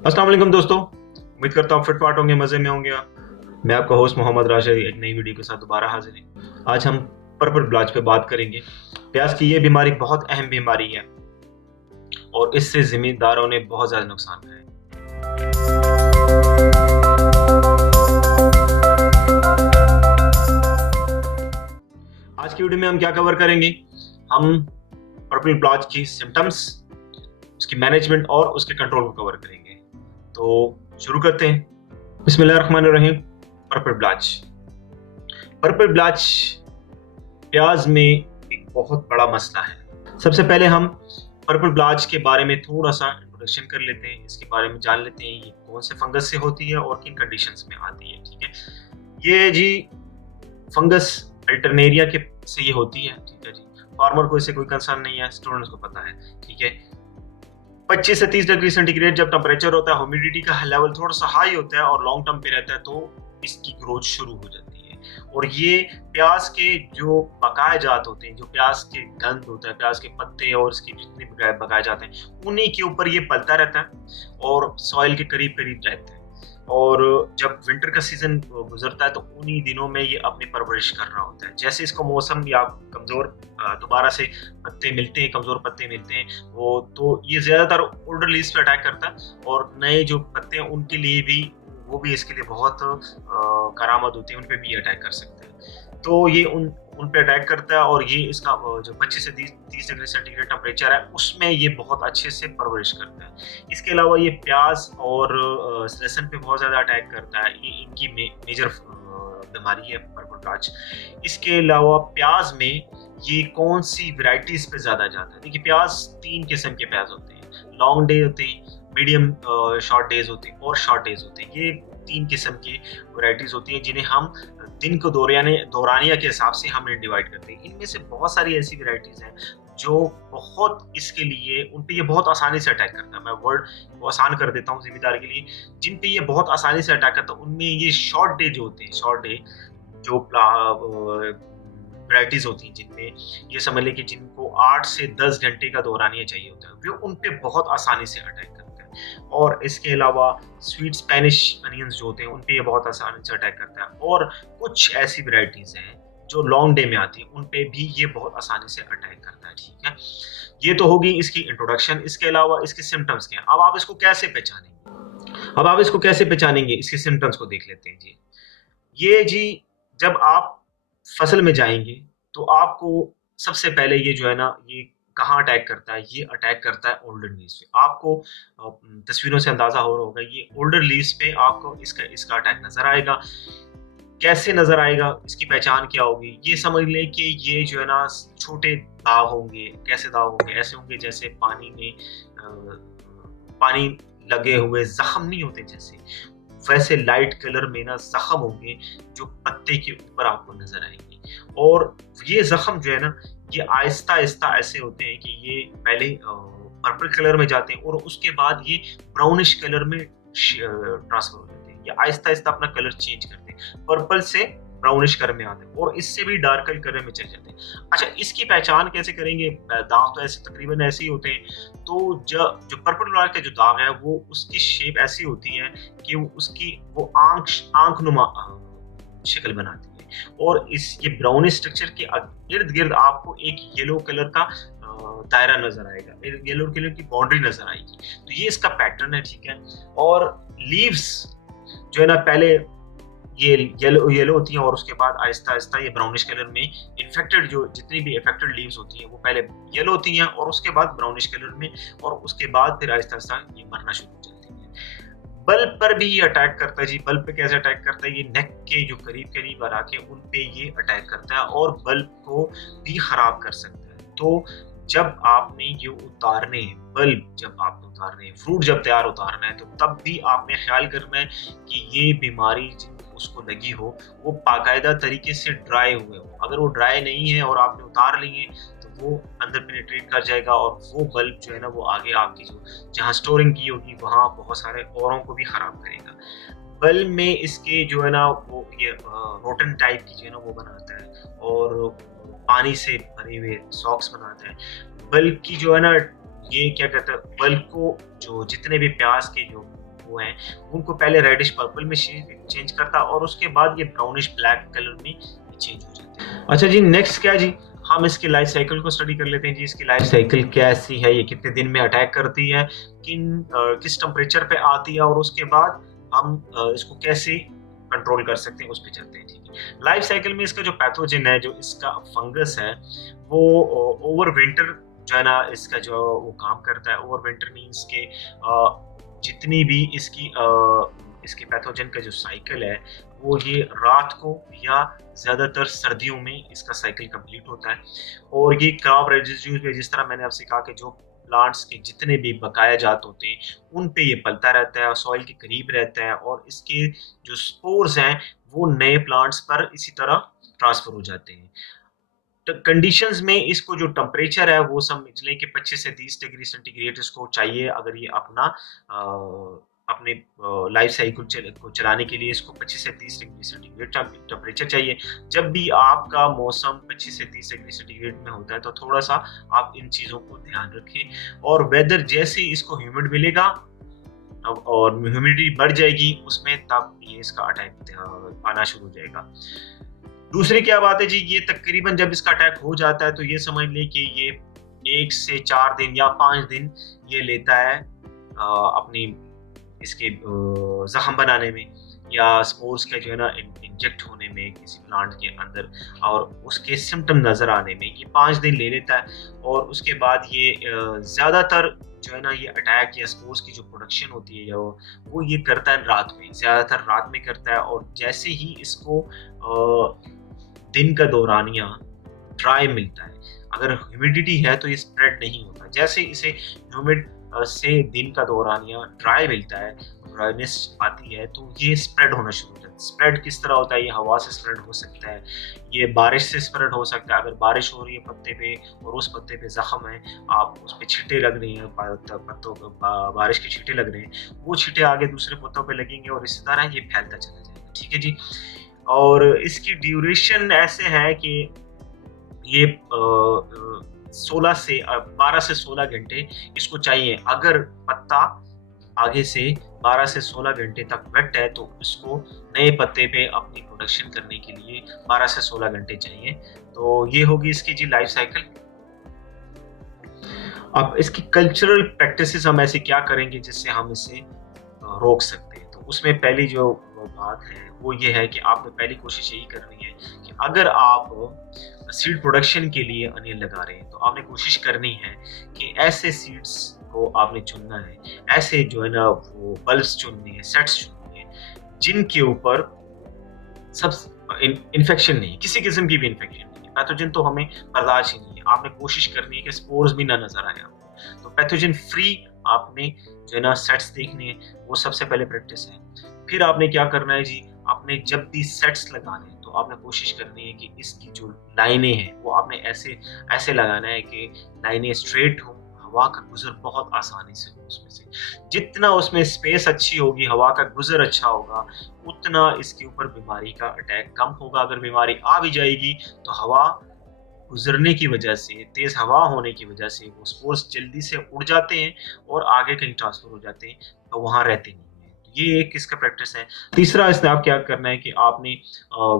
अस्सलाम वालेकुम दोस्तों, उम्मीद करता हूँ फिट फाट होंगे, मज़े में होंगे आप। मैं आपका होस्ट मोहम्मद राशिद एक नई वीडियो के साथ दोबारा हाजिर है। आज हम पर्पल ब्लॉच पे बात करेंगे। प्याज की ये बीमारी बहुत अहम बीमारी है और इससे ज़मींदारों ने बहुत ज़्यादा नुकसान उठाया है। आज की वीडियो में हम क्या कवर करेंगे? हम पर्पल ब्लॉच की सिम्टम्स, उसकी मैनेजमेंट और उसके कंट्रोल को कवर करेंगे। तो शुरू करते हैं। बिस्मिल्लाहिर्रहमानिर्रहीम। Purple blotch. पर्पल ब्लॉच प्याज में एक बहुत बड़ा मसला है। सबसे पहले हम पर्पल ब्लॉच के बारे में थोड़ा सा इंट्रोडक्शन कर लेते हैं, इसके बारे में जान लेते हैं ये कौन से फंगस से होती है और किन कंडीशंस में आती है। ठीक है, ये जी फंगस अल्टरनेरिया के से ये होती है। ठीक है जी, फार्मर को इससे कोई कंसर्न नहीं है, स्टूडेंट्स को पता है। ठीक है, 25 से 30 डिग्री सेंटीग्रेड जब टेम्परेचर होता है, ह्यूमिडिटी का लेवल थोड़ा सा हाई होता है और लॉन्ग टर्म पे रहता है, तो इसकी ग्रोथ शुरू हो जाती है। और ये प्याज के जो बकाए जात होते हैं, जो प्याज के गंद होता है, प्याज के पत्ते और इसके जितने बकाए जाते हैं, उन्हीं के ऊपर ये पलता रहता है और सॉइल के करीब करीब रहता है। और जब विंटर का सीजन गुजरता है तो उन्हीं दिनों में ये अपनी परवरिश कर रहा होता है। जैसे इसको मौसम या कमजोर दोबारा से पत्ते मिलते हैं, कमजोर पत्ते मिलते हैं, वो तो ये ज्यादातर ओल्डर लीव्स पे अटैक करता है और नए जो पत्ते हैं उनके लिए भी, वो भी इसके लिए बहुत करामत होती है, उन पे भी अटैक कर सकते हैं। तो ये उन पे अटैक करता है और ये इसका जो 25 से 30 डिग्री सेंटीग्रेड टेम्परेचर है उसमें ये बहुत अच्छे से परवरिश करता है। इसके अलावा ये प्याज और लहसुन पे बहुत ज़्यादा अटैक करता है। ये इनकी मेजर बीमारी है पर्पल ब्लॉच। इसके अलावा प्याज में ये कौन सी वैरायटीज पे ज़्यादा जाता है? देखिए, प्याज 3 किस्म के प्याज होते हैं। लॉन्ग डे होते हैं, मीडियम शॉर्ट डेज होते हैं और शॉर्ट डेज होते हैं। ये 3 किस्म की वैरायटीज होती हैं जिन्हें हम दिन को दौरानिया के हिसाब से हम डिवाइड करते हैं। इनमें से बहुत सारी ऐसी वैरायटीज हैं जो बहुत इसके लिए, उन पे ये बहुत आसानी से अटैक करता है। मैं वर्ड को आसान कर देता हूँ जिम्मेदार के लिए। जिन पे ये बहुत आसानी से अटैक करता है उनमें ये शॉर्ट डे जो होते हैं, शॉर्ट डे जो वैरायटीज होती हैं, जिनमें ये समझ लें कि जिनको 8 से 10 घंटे का दौरानिया चाहिए होता है, वो उन पे बहुत आसानी से अटैक करता है। और इसके अलावा स्वीट स्पेनिश अनियंस जो होते हैं उन पे ये बहुत आसानी से अटैक करता है। और कुछ ऐसी वैरायटीज हैं जो लॉन्ग डे में आती है, उन पे भी ये बहुत आसानी से अटैक करता है। ठीक है, ये तो होगी इसकी इंट्रोडक्शन। इसके अलावा इसके सिम्टम्स क्या हैं? अब आप इसको कैसे पहचानेंगे? इसके सिम्टम्स को देख लेते हैं जी। ये जी, जब आप फसल में जाएंगे तो आपको सबसे पहले ये जो है ना, ये कहाँ अटैक करता है? ये अटैक करता है ओल्डर लीव्स पे। आपको तस्वीरों से अंदाजा हो रहा होगा, ये ओल्डर लीव्स पे आपको इसका इसका अटैक नजर आएगा। कैसे नजर आएगा, इसकी पहचान क्या होगी? ये समझ लें कि ये जो है ना, छोटे दाग होंगे। कैसे दाग होंगे? ऐसे होंगे जैसे पानी में पानी लगे हुए जख्म नहीं होते, जैसे वैसे लाइट कलर में ना जख्म होंगे जो पत्ते के ऊपर आपको नजर आएंगे। और ये जख्म जो है ना, ये आहिस्ता आहिस्ता ऐसे होते हैं कि ये पहले पर्पल कलर में जाते हैं और उसके बाद ये ब्राउनिश कलर में ट्रांसफर हो जाते हैं। ये आहिस्ता आहिस्ता अपना कलर चेंज करते हैं, पर्पल से ब्राउनिश कलर में आते हैं और इससे भी डार्कर कलर में चले जाते हैं। अच्छा, इसकी पहचान कैसे करेंगे? दाग तो ऐसे तकरीबन ऐसे ही होते हैं। तो जो पर्पल ब्लॉच का जो दाग है, वो उसकी शेप ऐसी होती है कि वो आंख नुमा शक्ल बनाती है। और इस ये ब्राउनिश स्ट्रक्चर के इर्द गिर्द आपको एक येलो कलर का दायरा नजर आएगा, येलो कलर की बाउंड्री नजर आएगी। तो ये इसका पैटर्न है। ठीक है, और लीव्स जो है ना, पहले ये येलो होती हैं और उसके बाद आहिस्ता आहिस्ता ये ब्राउनिश कलर में इन्फेक्टेड, जो जितनी भी इन्फेक्टेड लीव्स होती हैं वो पहले येलो होती हैं और उसके बाद ब्राउनिश कलर में, और उसके बाद फिर आहिस्ता आहिस्ता ये मरना शुरू हो जाती है। बल्ब पर भी ये अटैक करता है जी। बल्ब पे कैसे अटैक करता है? ये नेक के जो करीब करीब आ के उन पे ये अटैक करता है और बल्ब को भी खराब कर सकता है। तो जब आपने ये उतारने बल्ब जब आपने उतारने फ्रूट जब तैयार उतारना है, तो तब भी आपने ख्याल करना है कि ये बीमारी उसको लगी हो वो बाकायदा तरीके से ड्राई हुए हो। अगर वो ड्राई नहीं है और आपने उतार लिए तो वो अंदर पेनिट्रेट कर जाएगा और वो बल्ब जो है ना, वो आगे आपकी जो जहाँ स्टोरिंग की होगी वहाँ बहुत सारे औरों को भी खराब करेगा। बल्ब में इसके जो है ना, वो ये रोटन टाइप की जो है ना वो बनाता है और पानी से भरे हुए सॉक्स बनाता है। बल्ब की जो है ना, ये क्या कहता है, बल्ब को जो जितने भी प्याज के जो वो हैं उनको पहले रेडिश पर्पल में चेंज करता है और उसके बाद ये ब्राउनिश ब्लैक कलर में चेंज हो जाते हैं। अच्छा जी, नेक्स्ट क्या है जी, हम इसकी लाइफ साइकिल को स्टडी कर लेते हैं जी। इसकी लाइफ साइकिल कैसी है, ये कितने दिन में अटैक करती है, किस टेम्परेचर पे आती है और उसके बाद हम इसको कैसे कंट्रोल कर सकते हैं, उस पे चलते हैं। ठीक है, लाइफ साइकिल में इसका जो पैथोजन है, जो इसका फंगस है, वो ओवर विंटर जो है ना, इसका जो वो काम करता है। ओवर विंटर मीन्स के जितनी भी इसके पैथोजन का जो साइकिल है, वो ये रात को या ज़्यादातर सर्दियों में इसका साइकिल कंप्लीट होता है। और ये क्रॉप रेजिड्यूज में, जिस तरह मैंने आपसे कहा कि जो प्लांट्स के जितने भी बकाया जात होते हैं, उन पे ये पलता रहता है और सॉइल के करीब रहता है, और इसके जो स्पोर्स हैं वो नए प्लांट्स पर इसी तरह ट्रांसफर हो जाते हैं। कंडीशंस में इसको जो टेम्परेचर है वो समझ लें कि 25 से 30 डिग्री सेंटीग्रेड इसको चाहिए। अगर ये अपने लाइफ साइकिल को चलाने के लिए इसको 25 से 30 डिग्री सेंटीग्रेड टेम्परेचर चाहिए। जब भी आपका मौसम 25 से 30 डिग्री सेंटीग्रेड में होता है तो थोड़ा सा आप इन चीज़ों को ध्यान रखें। और वेदर जैसे इसको ह्यूमिड मिलेगा और ह्यूमिडिटी बढ़ जाएगी उसमें, तब ये इसका अटैक आना शुरू हो जाएगा। दूसरी क्या बात है जी, ये तकरीबन जब इसका अटैक हो जाता है तो ये समझ लें कि ये 1 से 4 दिन या 5 दिन ये लेता है अपनी इसके जख्म बनाने में या स्पोर्स के जो है ना इंजेक्ट होने में किसी प्लांट के अंदर, और उसके सिम्टम नज़र आने में ये 5 दिन ले लेता है। और उसके बाद ये ज़्यादातर जो है ना ये अटैक या स्पोर्स की जो प्रोडक्शन होती है वो ये करता है रात में, ज़्यादातर रात में करता है। और जैसे ही इसको दिन का दौरानिया ड्राई मिलता है, अगर ह्यूमिडिटी है तो ये स्प्रेड नहीं होता। जैसे इसे ह्यूमिड से दिन का दौरानिया ड्राई मिलता है, ड्राइनेस आती है, तो ये स्प्रेड होना शुरू हो जाता है। स्प्रेड किस तरह होता है, ये हवा से स्प्रेड हो सकता है, ये बारिश से स्प्रेड हो सकता है। अगर बारिश हो रही है पत्ते पे और उस पत्ते पे जख्म है, आप उस पे छींटे लग रही हैं, पत्तों पर बारिश के छींटे लग रहे हैं, वो छींटे आगे दूसरे पत्तों पे लगेंगे और इसी तरह ये फैलता चला जाएगा। ठीक है जी। और इसकी ड्यूरेशन ऐसे है कि ये 12 से 16 घंटे इसको चाहिए। अगर पत्ता आगे से 12 से 16 घंटे तक वेट है तो इसको नए पत्ते पे अपनी प्रोडक्शन करने के लिए 12 से 16 घंटे चाहिए। तो ये होगी इसकी जी लाइफ साइकिल। अब इसकी कल्चरल प्रैक्टिसेस हम ऐसे क्या करेंगे जिससे हम इसे रोक सकते हैं। तो उसमें पहली जो बात है वो ये है कि आपने पहली कोशिश यही करनी है कि अगर आप सीड प्रोडक्शन के लिए अनिल लगा रहे हैं तो आपने कोशिश करनी है कि ऐसे सीड्स को आपने चुनना है, ऐसे जो है ना वो बल्ब्स चुननी है, सेट्स चुननी है जिनके ऊपर सब इन्फेक्शन नहीं, किसी किस्म की भी इन्फेक्शन नहीं है। पैथोजन तो हमें बर्दाश्त ही नहीं है। आपने कोशिश करनी है कि स्पोर्स भी ना नजर आए आपको। तो पैथोजन फ्री आपने जो है ना सेट्स देखने हैं, वो सबसे पहले प्रैक्टिस है। फिर आपने क्या करना है जी, आपने जब भी सेट्स लगाने तो आपने कोशिश करनी है कि इसकी जो लाइनें हैं वो आपने ऐसे लगाना है कि लाइनें स्ट्रेट हो, हवा का गुजर बहुत आसानी से हो उसमें से। जितना उसमें स्पेस अच्छी होगी, हवा का गुजर अच्छा होगा, उतना इसके ऊपर बीमारी का अटैक कम होगा। अगर बीमारी आ भी जाएगी तो हवा गुजरने की वजह से, तेज हवा होने की वजह से वो स्पोर्स जल्दी से उड़ जाते हैं और आगे कहीं ट्रांसफर हो जाते हैं, तो वहाँ रहते नहीं। ये एक इसका प्रैक्टिस है। तीसरा इसमें आप क्या करना है कि आपने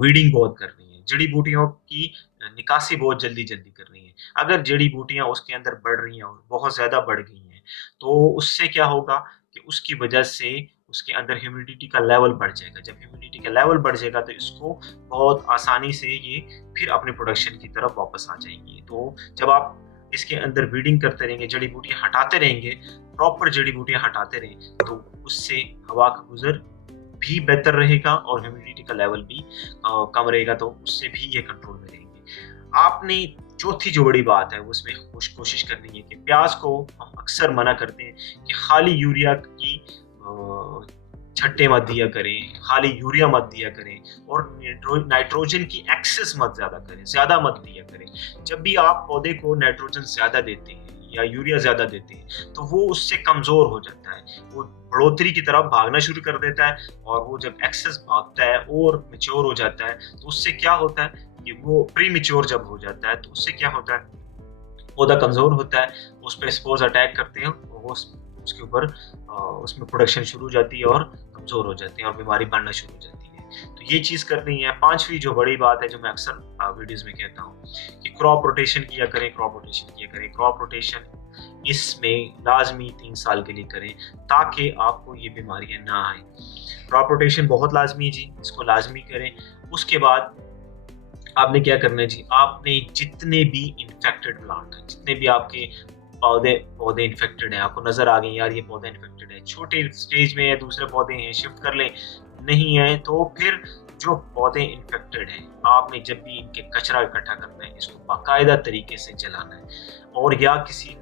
वीडिंग बहुत करनी है, जड़ी बूटियों की निकासी बहुत जल्दी करनी है। अगर जड़ी बूटियां उसके अंदर बढ़ रही हैं और बहुत ज़्यादा बढ़ गई हैं तो उससे क्या होगा कि उसकी वजह से उसके अंदर ह्यूमिडिटी का लेवल बढ़ जाएगा। जब ह्यूमिडिटी का लेवल बढ़ जाएगा तो इसको बहुत आसानी से ये फिर अपने प्रोडक्शन की तरफ वापस आ जाएंगी। तो जब आप इसके अंदर वीडिंग करते रहेंगे, जड़ी बूटियां हटाते रहेंगे, प्रॉपर जड़ी बूटियां हटाते रहें, तो उससे हवा का गुजर भी बेहतर रहेगा और ह्यूमिडिटी का लेवल भी कम रहेगा, तो उससे भी ये कंट्रोल में रहेंगे। आपने चौथी जो बड़ी बात है उसमें कोशिश करनी है कि प्याज को हम अक्सर मना करते हैं कि खाली यूरिया की छट्टे मत दिया करें, खाली यूरिया मत दिया करें और नाइट्रोजन की एक्सेस मत ज़्यादा मत दिया करें। जब भी आप पौधे को नाइट्रोजन ज़्यादा देते हैं या यूरिया ज़्यादा देते हैं तो वो उससे कमज़ोर हो जाता है, वो बढ़ोतरी की तरफ भागना शुरू कर देता है। और वो जब एक्सेस भागता है और मैच्योर हो जाता है तो उससे क्या होता है कि वो प्री मैच्योर जब हो जाता है तो उससे क्या होता है, पौधा कमज़ोर होता है, उस पर स्पोर्स अटैक करते हैं और वो उसके ऊपर उसमें प्रोडक्शन शुरू हो जाती है और कमज़ोर हो जाती है और बीमारी बढ़ना शुरू हो जाती है। तो ये चीज़ करनी है। 5वीं जो बड़ी बात है जो मैं अक्सर वीडियोज़ में कहता हूँ कि क्रॉप रोटेशन किया करें, क्रॉप रोटेशन किया करें। क्रॉप रोटेशन इसमें लाज़मी 3 साल के लिए करें ताकि आपको ये बीमारियाँ ना आएँ। क्रॉप रोटेशन बहुत लाज़मी है जी, इसको लाज़मी करें। उसके बाद आपने क्या करना है जी, आपने जितने भी इन्फेक्टेड प्लांट हैं, जितने भी आपके पौधे पौधे इन्फेक्टेड हैं, आपको नज़र आ गए यार ये पौधा इन्फेक्टेड है, छोटे स्टेज में है, दूसरे पौधे हैं, शिफ्ट कर लें। नहीं है तो फिर जो पौधे इन्फेक्टेड हैं, आपने जब भी इनके कचरा इकट्ठा करना है, इसको बाकायदा तरीके से जलाना है और या किसी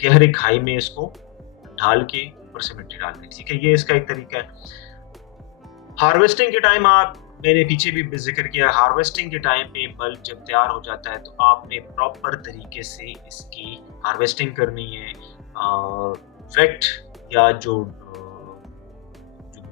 गहरे खाई में इसको ढाल के ऊपर से मिट्टी डाल दें। ठीक है, ये इसका एक तरीका है। हार्वेस्टिंग के टाइम आप मैंने पीछे भी जिक्र किया, हार्वेस्टिंग के टाइम पे बल्ब जब तैयार हो जाता है तो आपने प्रॉपर तरीके से इसकी हार्वेस्टिंग करनी है। वेट या जो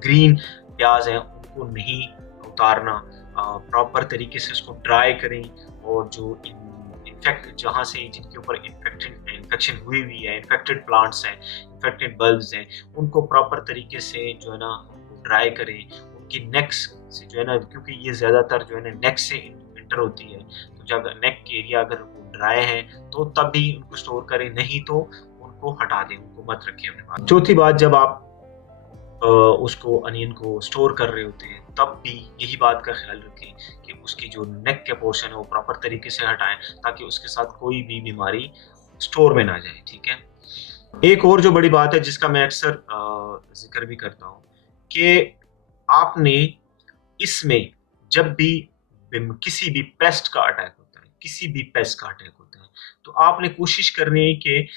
ग्रीन प्याज है उनको नहीं उतारना, प्रॉपर तरीके से उसको ड्राई करें और जो इन्फेक्ट जहाँ से जिनके ऊपर इन्फेक्शन हुई हुई है, इन्फेक्टेड प्लांट्स हैं, इन्फेक्टेड बल्ब्स हैं, उनको प्रॉपर तरीके से जो है ना ड्राई करें। उनकी नेक्स से जो है ना, क्योंकि ये ज़्यादातर जो है ना नेक से इंटर होती है, तो जब नेक के एरिया अगर वो ड्राई है तो तब भी उनको स्टोर करें, नहीं तो उनको हटा दें, उनको मत रखें अपने पास। चौथी बात, जब आप उसको अनियन को स्टोर कर रहे होते हैं तब भी यही बात का ख्याल रखें कि उसकी जो नेक के पोर्शन है वो प्रॉपर तरीके से हटाएं ताकि उसके साथ कोई भी बीमारी स्टोर में ना जाए। ठीक है, एक और जो बड़ी बात है जिसका मैं अक्सर जिक्र भी करता हूँ कि आपने इसमें जब भी किसी भी पेस्ट का अटैक होता है, किसी भी पेस्ट का अटैक होता है, तो आपने कोशिश करनी है कि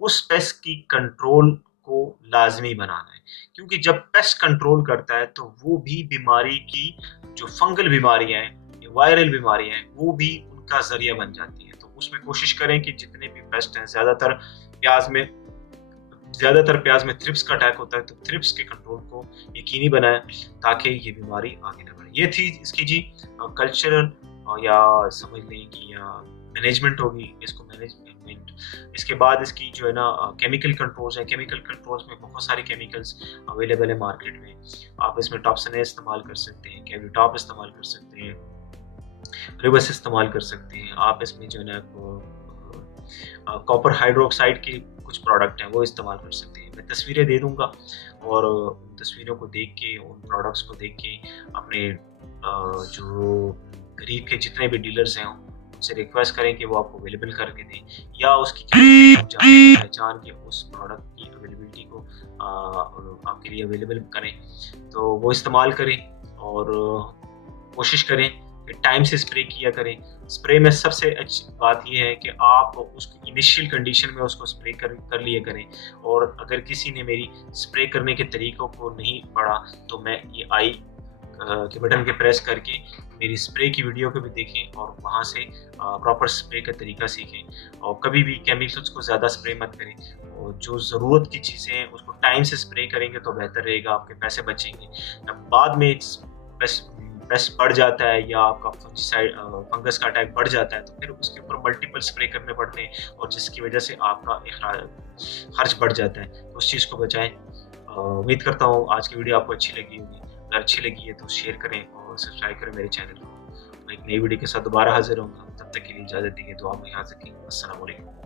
उस पेस्ट की कंट्रोल को लाजमी बनाना है, क्योंकि जब पेस्ट कंट्रोल करता है तो वो भी बीमारी की जो फंगल बीमारियां हैं, वायरल बीमारियां हैं, वो भी उनका जरिया बन जाती है। तो उसमें कोशिश करें कि जितने भी पेस्ट हैं, ज़्यादातर प्याज में थ्रिप्स का अटैक होता है, तो थ्रिप्स के कंट्रोल को यकीनी बनाएं ताकि ये बीमारी आगे न बढ़े। ये थी इसकी जी कल्चरल या समझ लें कि या मैनेजमेंट होगी, इसको मैनेजमेंट। इसके बाद इसकी जो है ना केमिकल कंट्रोल्स हैं। केमिकल कंट्रोल्स में बहुत सारे केमिकल्स अवेलेबल है मार्केट में। आप इसमें टॉप्सने इस्तेमाल कर सकते हैं, कैविटॉप इस्तेमाल कर सकते हैं, रिवर्स इस्तेमाल कर सकते हैं। आप इसमें जो है ना कॉपर हाइड्रोक्साइड के कुछ प्रोडक्ट हैं वो इस्तेमाल कर सकते हैं। मैं तस्वीरें दे दूंगा और उन तस्वीरों को देख के, उन प्रोडक्ट्स को देख के अपने जो करीब के जितने भी डीलर्स हैं उनसे रिक्वेस्ट करें कि वो आपको अवेलेबल करके दें, या उसकी पहचान के उस प्रोडक्ट की अवेलेबिलिटी को आपके लिए अवेलेबल करें, तो वो इस्तेमाल करें और कोशिश करें कि टाइम से स्प्रे किया करें। स्प्रे में सबसे अच्छी बात यह है कि आप उसको इनिशियल कंडीशन में उसको स्प्रे कर लिया करें, और अगर किसी ने मेरी स्प्रे करने के तरीक़ों को नहीं पढ़ा तो मैं ये आई के बटन के प्रेस करके मेरी स्प्रे की वीडियो को भी देखें और वहाँ से प्रॉपर स्प्रे का तरीका सीखें। और कभी भी केमिकल्स को ज़्यादा स्प्रे मत करें, और जो ज़रूरत की चीज़ें हैं उसको टाइम से स्प्रे करेंगे तो बेहतर रहेगा, आपके पैसे बचेंगे। बाद में पेस्ट बढ़ जाता है या आपका फंगस का अटैक बढ़ जाता है तो फिर उसके ऊपर मल्टीपल स्प्रे करने पड़ते हैं, और जिसकी वजह से आपका खर्च बढ़ जाता है। तो उस चीज़ को बचाएं। उम्मीद करता हूँ आज की वीडियो आपको अच्छी लगी होगी। अगर अच्छी लगी है तो शेयर करें और सब्सक्राइब करें मेरे चैनल को। मैं एक नई वीडियो के साथ दोबारा हाजिर होऊंगा, तब तक के लिए इजाज़त दीजिए। दुआ में याद रखें। अस्सलाम वालेकुम।